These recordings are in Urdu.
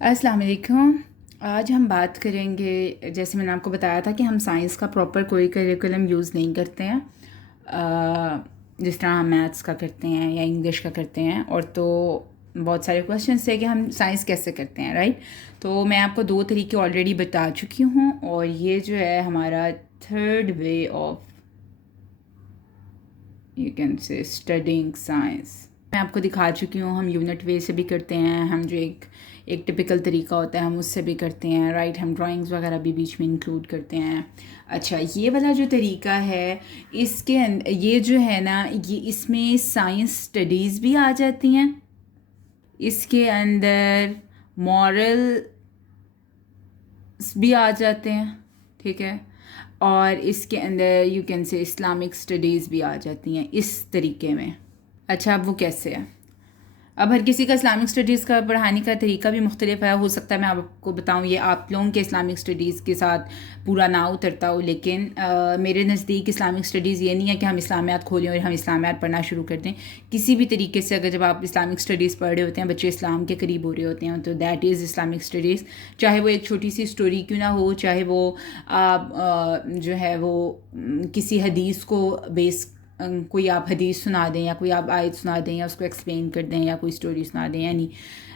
السلام علیکم. آج ہم بات کریں گے، جیسے میں نے آپ کو بتایا تھا کہ ہم سائنس کا پراپر کوئی کریکولم یوز نہیں کرتے ہیں، جس طرح ہم میتھس کا کرتے ہیں یا انگلش کا کرتے ہیں. اور تو بہت سارے کویشچنس تھے کہ ہم سائنس کیسے کرتے ہیں، رائٹ. تو میں آپ کو 2 طریقے آلریڈی بتا چکی ہوں، اور یہ جو ہے ہمارا third way of you can سے اسٹڈینگ سائنس. میں آپ کو دکھا چکی ہوں ہم یونٹ وے سے بھی کرتے ہیں، ہم جو ایک ٹپیکل طریقہ ہوتا ہے ہم اس سے بھی کرتے ہیں، رائٹ. ہم ڈرائنگز وغیرہ بھی بیچ میں انکلوڈ کرتے ہیں. اچھا، یہ والا جو طریقہ ہے اس کے یہ جو ہے نا، یہ اس میں سائنس اسٹڈیز بھی آ جاتی ہیں، اس کے اندر مورل بھی آ جاتے ہیں، ٹھیک ہے، اور اس کے اندر you can say Islamic studies بھی آ جاتی ہیں اس طریقے میں. اچھا، اب وہ کیسے ہے؟ اب ہر کسی کا اسلامک اسٹڈیز کا پڑھانے کا طریقہ بھی مختلف ہے. ہو سکتا ہے میں آپ کو بتاؤں یہ آپ لوگوں کے اسلامک اسٹڈیز کے ساتھ پورا نہ اترتا ہو، لیکن میرے نزدیک اسلامک اسٹڈیز یہ نہیں ہے کہ ہم اسلامیات کھولیں اور ہم اسلامیات پڑھنا شروع کر دیں. کسی بھی طریقے سے اگر جب آپ اسلامک اسٹڈیز پڑھ رہے ہوتے ہیں، بچے اسلام کے قریب ہو رہے ہوتے ہیں، تو دیٹ از اسلامک اسٹڈیز. چاہے وہ ایک چھوٹی سی اسٹوری کیوں نہ ہو، چاہے وہ آپ جو ہے وہ کسی حدیث کو بیس کوئی آپ حدیث سنا دیں یا کوئی آپ آیت سنا دیں یا اس کو ایکسپلین کر دیں یا کوئی اسٹوری سنا دیں،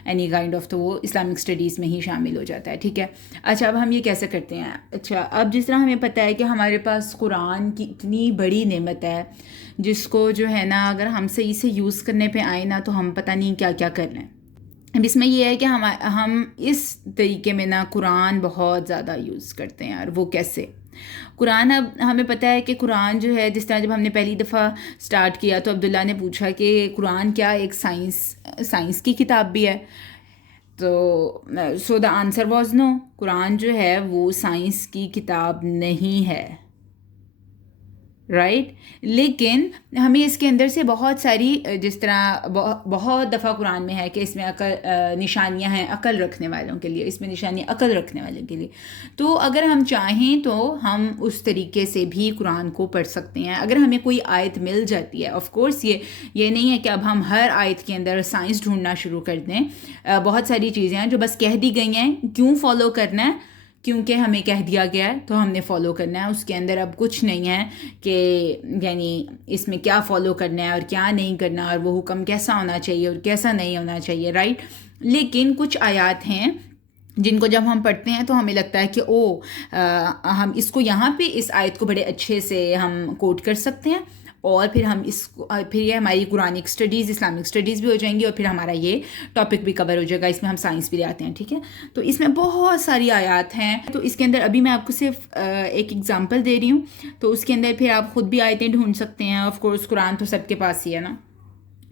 اینی کائنڈ آف، تو وہ اسلامک اسٹڈیز میں ہی شامل ہو جاتا ہے، ٹھیک ہے. اچھا، اب ہم یہ کیسے کرتے ہیں؟ اچھا، اب جس طرح ہمیں پتہ ہے کہ ہمارے پاس قرآن کی اتنی بڑی نعمت ہے جس کو جو ہے نا اگر ہم صحیح سے یوز کرنے پہ آئے نا تو ہم پتہ نہیں کیا کیا کر لیں. اب اس میں یہ ہے کہ ہم اس طریقے میں نا قرآن بہت زیادہ یوز کرتے ہیں. اور وہ کیسے؟ قرآن، اب ہمیں پتہ ہے کہ قرآن جو ہے، جس طرح جب ہم نے پہلی دفعہ سٹارٹ کیا تو عبداللہ نے پوچھا کہ قرآن کیا ایک سائنس کی کتاب بھی ہے؟ تو سو دا آنسر واز نو. قرآن جو ہے وہ سائنس کی کتاب نہیں ہے، رائٹ. لیکن ہمیں اس کے اندر سے بہت ساری، جس طرح بہت دفعہ قرآن میں ہے کہ اس میں نشانیاں ہیں عقل رکھنے والوں کے لیے، اس میں نشانی عقل رکھنے والوں کے لیے. تو اگر ہم چاہیں تو ہم اس طریقے سے بھی قرآن کو پڑھ سکتے ہیں. اگر ہمیں کوئی آیت مل جاتی ہے، آف کورس یہ نہیں ہے کہ اب ہم ہر آیت کے اندر سائنس ڈھونڈنا شروع کر دیں. بہت ساری چیزیں ہیں جو بس کہہ دی گئی ہیں، کیوں فالو کرنا ہے؟ کیونکہ ہمیں کہہ دیا گیا ہے تو ہم نے فالو کرنا ہے. اس کے اندر اب کچھ نہیں ہے کہ یعنی اس میں کیا فالو کرنا ہے اور کیا نہیں کرنا، اور وہ حکم کیسا ہونا چاہیے اور کیسا نہیں ہونا چاہیے، رائٹ. لیکن کچھ آیات ہیں جن کو جب ہم پڑھتے ہیں تو ہمیں لگتا ہے کہ ہم اس کو یہاں پہ اس آیت کو بڑے اچھے سے ہم کوٹ کر سکتے ہیں، اور پھر ہم اس کو پھر یہ ہماری قرآنک اسٹڈیز، اسلامک اسٹڈیز بھی ہو جائیں گی، اور پھر ہمارا یہ ٹاپک بھی کور ہو جائے گا. اس میں ہم سائنس بھی لے آتے ہیں، ٹھیک ہے. تو اس میں بہت ساری آیات ہیں. تو اس کے اندر ابھی میں آپ کو صرف ایک ایگزامپل دے رہی ہوں، تو اس کے اندر پھر آپ خود بھی آیتیں ڈھونڈ سکتے ہیں. آف کورس قرآن تو سب کے پاس ہی ہے نا،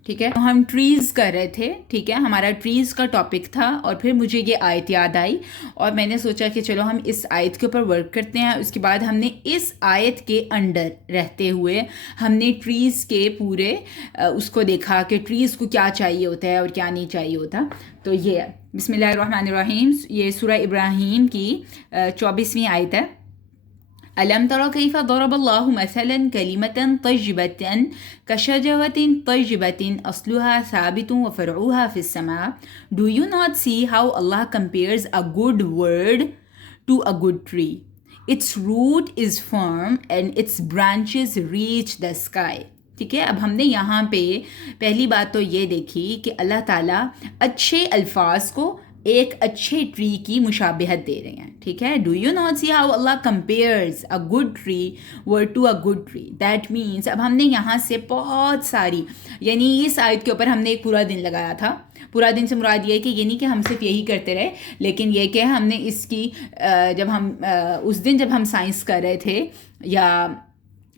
ٹھیک ہے. ہم ٹریز کر رہے تھے، ٹھیک ہے، ہمارا ٹریز کا ٹاپک تھا، اور پھر مجھے یہ آیت یاد آئی اور میں نے سوچا کہ چلو ہم اس آیت کے اوپر ورک کرتے ہیں. اس کے بعد ہم نے اس آیت کے انڈر رہتے ہوئے ہم نے ٹریز کے پورے اس کو دیکھا کہ ٹریز کو کیا چاہیے ہوتا ہے اور کیا نہیں چاہیے ہوتا. تو یہ بسم اللہ الرحمن الرحیم، یہ سورہ ابراہیم کی 24ویں آیت ہے. أَلَمْ تَرَ كَيْفَ ضَرَبَ اللَّهُ مَثَلًا كَلِمَةً طَيِّبَةً كَشَجَرَةٍ طَيِّبَةٍ أَصْلُهَا ثَابِتٌ وَفَرْعُهَا فِي السَّمَاءِ. Do you not see how Allah compares a good word to a good tree? Its root is firm and its branches reach the sky. ٹھیک ہے. اب ہم نے یہاں پہ پہلی بات تو یہ دیکھی کہ اللہ تعالیٰ اچھے الفاظ کو ایک اچھے ٹری کی مشابہت دے رہے ہیں، ٹھیک ہے. Do you not see how Allah compares a good tree word to a good tree? That means اب ہم نے یہاں سے بہت ساری، یعنی اس آیت کے اوپر ہم نے ایک پورا دن لگایا تھا. پورا دن سے مراد یہ ہے کہ یہ نہیں کہ ہم صرف یہی کرتے رہے، لیکن یہ کہ ہم نے اس کی جب ہم اس دن جب ہم سائنس کر رہے تھے، یا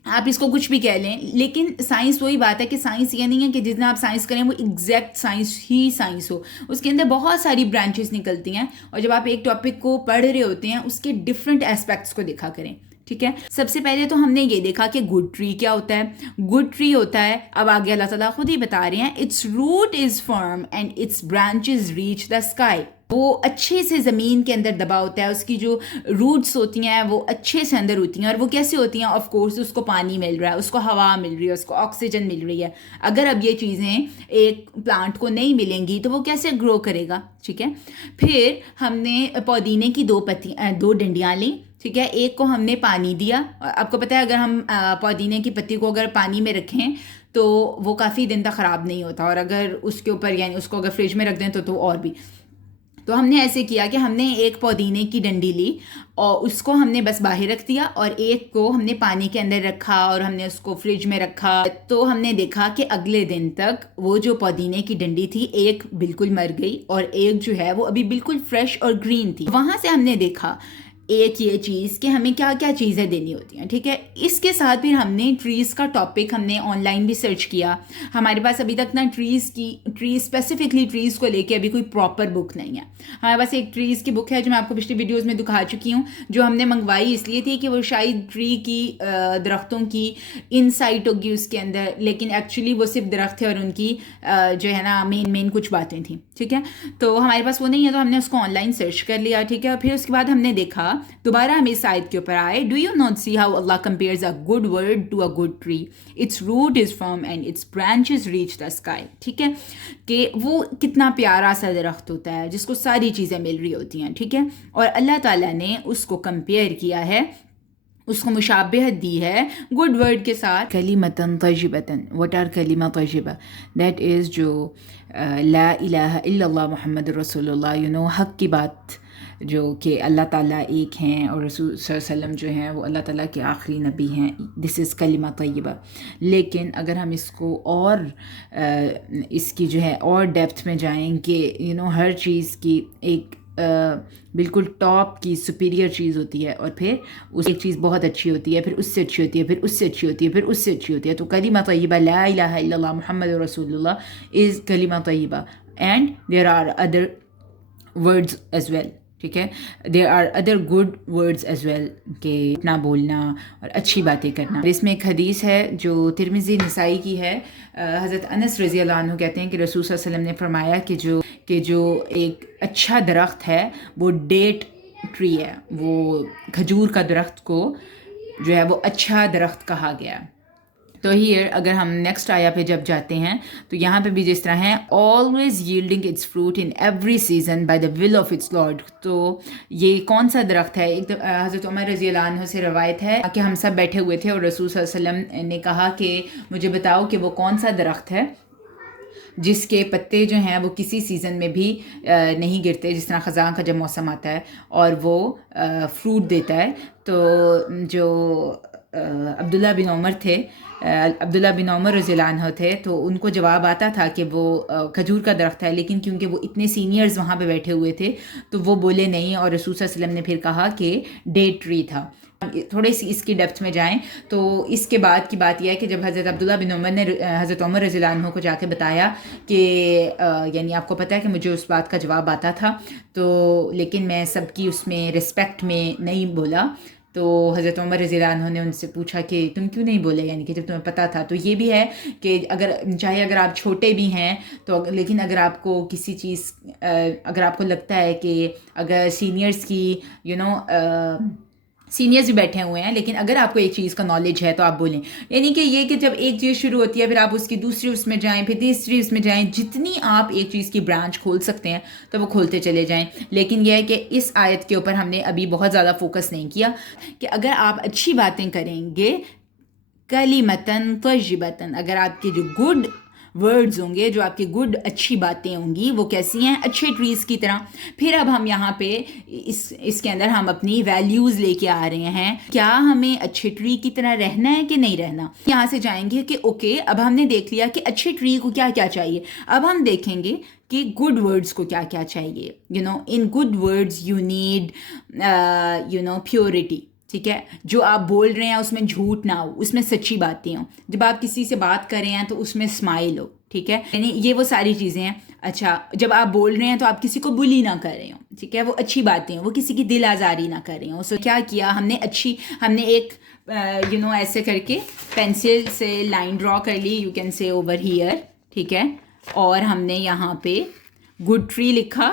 آپ اس کو کچھ بھی کہہ لیں، لیکن سائنس وہی بات ہے کہ سائنس یہ نہیں ہے کہ جتنا آپ سائنس کریں وہ ایگزیکٹ سائنس ہی سائنس ہو. اس کے اندر بہت ساری برانچز نکلتی ہیں، اور جب آپ ایک ٹاپک کو پڑھ رہے ہوتے ہیں اس کے ڈفرینٹ اسپیکٹس کو دیکھا کریں، ٹھیک ہے. سب سے پہلے تو ہم نے یہ دیکھا کہ گڈ ٹری کیا ہوتا ہے. گڈ ٹری ہوتا ہے، اب آگے اللہ تعالیٰ خود ہی بتا رہے ہیں، its root is firm and its branches reach the sky. وہ اچھے سے زمین کے اندر دبا ہوتا ہے، اس کی جو روٹس ہوتی ہیں وہ اچھے سے اندر ہوتی ہیں. اور وہ کیسے ہوتی ہیں؟ آف کورس اس کو پانی مل رہا ہے، اس کو ہوا مل رہی ہے، اس کو آکسیجن مل رہی ہے. اگر اب یہ چیزیں ایک پلانٹ کو نہیں ملیں گی تو وہ کیسے گرو کرے گا؟ ٹھیک ہے. پھر ہم نے پودینے کی دو ڈنڈیاں لیں. ٹھیک ہے. ایک کو ہم نے پانی دیا. آپ کو پتہ ہے اگر ہم پودینے کی پتی کو اگر پانی میں رکھیں تو وہ کافی دن تک خراب نہیں ہوتا، اور اگر اس کے اوپر یعنی اس کو اگر فریج میں رکھ دیں تو اور بھی. تو ہم نے ایسے کیا کہ ہم نے ایک پودینے کی ڈنڈی لی اور اس کو ہم نے بس باہر رکھ دیا، اور ایک کو ہم نے پانی کے اندر رکھا اور ہم نے اس کو فریج میں رکھا. تو ہم نے دیکھا کہ اگلے دن تک وہ جو پودینے کی ڈنڈی تھی ایک بالکل مر گئی اور ایک جو ہے وہ ابھی بالکل فریش اور گرین تھی. وہاں سے ہم نے دیکھا ایک یہ چیز کہ ہمیں کیا کیا چیزیں دینی ہوتی ہیں. ٹھیک ہے. اس کے ساتھ پھر ہم نے ٹریز کا ٹاپک ہم نے آن لائن بھی سرچ کیا. ہمارے پاس ابھی تک نا ٹریز اسپیسیفکلی ٹریز کو لے کے ابھی کوئی پراپر بک نہیں ہے. ہمارے پاس ایک ٹریز کی بک ہے جو میں آپ کو پچھلی ویڈیوز میں دکھا چکی ہوں، جو ہم نے منگوائی اس لیے تھی کہ وہ شاید ٹری کی درختوں کی انسائٹ ہوگی اس کے اندر، لیکن ایکچولی وہ صرف درخت ہے اور ان کی جو ہے نا مین کچھ باتیں تھیں. ٹھیک ہے. تو ہمارے پاس وہ نہیں ہے تو ہم نے اس کو آن لائن سرچ کر لیا. ٹھیک ہے. پھر اس کے بعد ہم نے دیکھا، دوبارہ ہم اس آیت کے اوپر آئے. Do you not see how Allah compares a good word to a good tree, its root is firm and its branches reach the sky. ٹھیک ہے. کہ وہ کتنا پیارا سا درخت ہوتا ہے جس کو ساری چیزیں مل رہی ہوتی ہیں. ٹھیک ہے. اور اللہ تعالیٰ نے اس کو کمپیئر کیا ہے، اس کو مشابہت دی ہے گڈ ورڈ کے ساتھ. کلیمتن طیبتن. واٹ آر کلمہ طیبہ؟ دیٹ از جو لا الہ الا اللہ محمد رسول اللہ. حق کی بات، جو کہ اللہ تعالیٰ ایک ہیں اور رسول صلی اللہ علیہ وسلم جو ہیں وہ اللہ تعالیٰ کے آخری نبی ہیں. دس از کلمہ طیبہ. لیکن اگر ہم اس کو اور اس کی جو ہے اور ڈیپتھ میں جائیں کہ ہر چیز کی ایک بالکل ٹاپ کی سپیریئر چیز ہوتی ہے، اور پھر اس ایک چیز بہت اچھی ہوتی ہے، پھر اس سے اچھی ہوتی ہے، پھر اس سے اچھی ہوتی ہے، پھر اس سے اچھی ہوتی ہے. تو کلمہ طیبہ لا الہ الا اللہ محمد رسول اللہ از کلمہ طیبہ. And there are other words as well. ٹھیک ہے. There are other good words as well, کہ اپنا بولنا اور اچھی باتیں کرنا. اس میں ایک حدیث ہے جو ترمذی نسائی کی ہے. حضرت انس رضی اللہ عنہ کہتے ہیں کہ رسول صلی اللہ علیہ وسلم نے فرمایا کہ جو ایک اچھا درخت ہے وہ ڈیٹ ٹری ہے. وہ کھجور کا درخت کو جو ہے وہ اچھا درخت کہا گیا. تو ہیئر اگر ہم نیکسٹ آیا پہ جب جاتے ہیں تو یہاں پہ بھی جس طرح ہے always yielding its fruit in every season by the will of its Lord. تو یہ کون سا درخت ہے؟ ایک حضرت عمر رضی اللہ عنہ سے روایت ہے کہ ہم سب بیٹھے ہوئے تھے اور رسول صلی اللہ علیہ وسلم نے کہا کہ مجھے بتاؤ کہ وہ کون سا درخت ہے جس کے پتے جو ہیں وہ کسی سیزن میں بھی نہیں گرتے، جس طرح خزاں کا جب موسم آتا ہے اور وہ فروٹ دیتا ہے. تو جو عبداللہ بن عمر تھے، عبداللہ بن عمر رضی اللہ عنہ تھے، تو ان کو جواب آتا تھا کہ وہ کھجور کا درخت ہے، لیکن کیونکہ وہ اتنے سینئرز وہاں پہ بیٹھے ہوئے تھے تو وہ بولے نہیں، اور رسول صلی اللہ علیہ وسلم نے پھر کہا کہ ڈیٹ ٹری تھا. تھوڑی سی اس کی ڈیپتھ میں جائیں تو اس کے بعد کی بات یہ ہے کہ جب حضرت عبداللہ بن عمر نے حضرت عمر رضی اللہ عنہ کو جا کے بتایا کہ یعنی آپ کو پتہ ہے کہ مجھے اس بات کا جواب آتا تھا، تو لیکن میں سب کی اس میں رسپیکٹ میں نہیں بولا. تو حضرت عمر رضی اللہ عنہ نے ان سے پوچھا کہ تم کیوں نہیں بولے، یعنی کہ جب تمہیں پتہ تھا. تو یہ بھی ہے کہ اگر آپ چھوٹے بھی ہیں تو لیکن اگر آپ کو کسی چیز اگر آپ کو لگتا ہے کہ اگر سینئرز کی سینئرز بھی بیٹھے ہوئے ہیں لیکن اگر آپ کو ایک چیز کا نالج ہے تو آپ بولیں. یعنی کہ یہ کہ جب ایک چیز شروع ہوتی ہے پھر آپ اس کی دوسری اس میں جائیں، پھر تیسری اس میں جائیں، جتنی آپ ایک چیز کی برانچ کھول سکتے ہیں تو وہ کھولتے چلے جائیں. لیکن یہ ہے کہ اس آیت کے اوپر ہم نے ابھی بہت زیادہ فوکس نہیں کیا کہ اگر آپ اچھی باتیں کریں گے کلیمتن طیبتن، اگر آپ کے جو گڈ ورڈز ہوں گے، جو آپ کی گڈ اچھی باتیں ہوں گی، وہ کیسی ہیں؟ اچھے ٹریز کی طرح. پھر اب ہم یہاں پہ اس کے اندر ہم اپنی ویلیوز لے کے آ رہے ہیں. کیا ہمیں اچھے ٹری کی طرح رہنا ہے کہ نہیں رہنا؟ یہاں سے جائیں گے کہ اوکے اب ہم نے دیکھ لیا کہ اچھے ٹری کو کیا کیا چاہیے. اب ہم دیکھیں گے کہ گڈ ورڈز کو کیا کیا چاہیے. In good words you need purity. ٹھیک ہے. جو آپ بول رہے ہیں اس میں جھوٹ نہ ہو، اس میں سچی باتیں ہوں. جب آپ کسی سے بات کر رہے ہیں تو اس میں اسمائل ہو. ٹھیک ہے. یعنی یہ وہ ساری چیزیں ہیں. اچھا جب آپ بول رہے ہیں تو آپ کسی کو بلی نہ کر رہے ہوں. ٹھیک ہے. وہ اچھی باتیں ہوں، وہ کسی کی دل آزاری نہ کر رہے ہوں. سو کیا کیا ہم نے ایک ایسے کر کے پینسل سے لائن ڈرا کر لی، یو کین سے اوور ہیئر. ٹھیک ہے. اور ہم نے یہاں پہ گڈ ٹری لکھا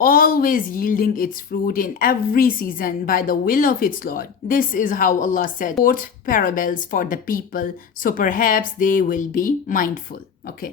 always yielding its fruit in every season by the will of its Lord. This is how Allah set forth parables for the people, so perhaps they will be mindful. Okay.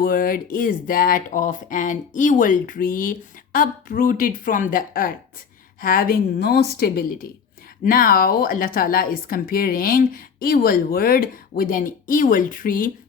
word is that of an evil tree uprooted from the earth, having no stability. Now Allah Ta'ala is comparing evil word with an evil tree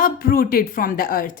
uprooted from the earth,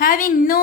having no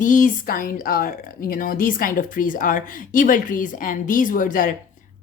these kind of trees are evil trees and these words are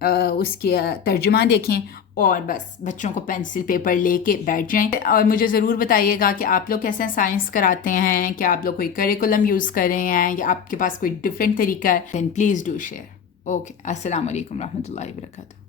اس کے ترجمہ دیکھیں اور بس بچوں کو پینسل پیپر لے کے بیٹھ جائیں. اور مجھے ضرور بتائیے گا کہ آپ لوگ کیسے سائنس کراتے ہیں, کیا آپ لوگ کوئی کریکولم یوز کر رہے ہیں یا آپ کے پاس کوئی ڈفرینٹ طریقہ ہے. Then please do share. Okay, السلام علیکم ورحمۃ اللہ وبرکاتہ.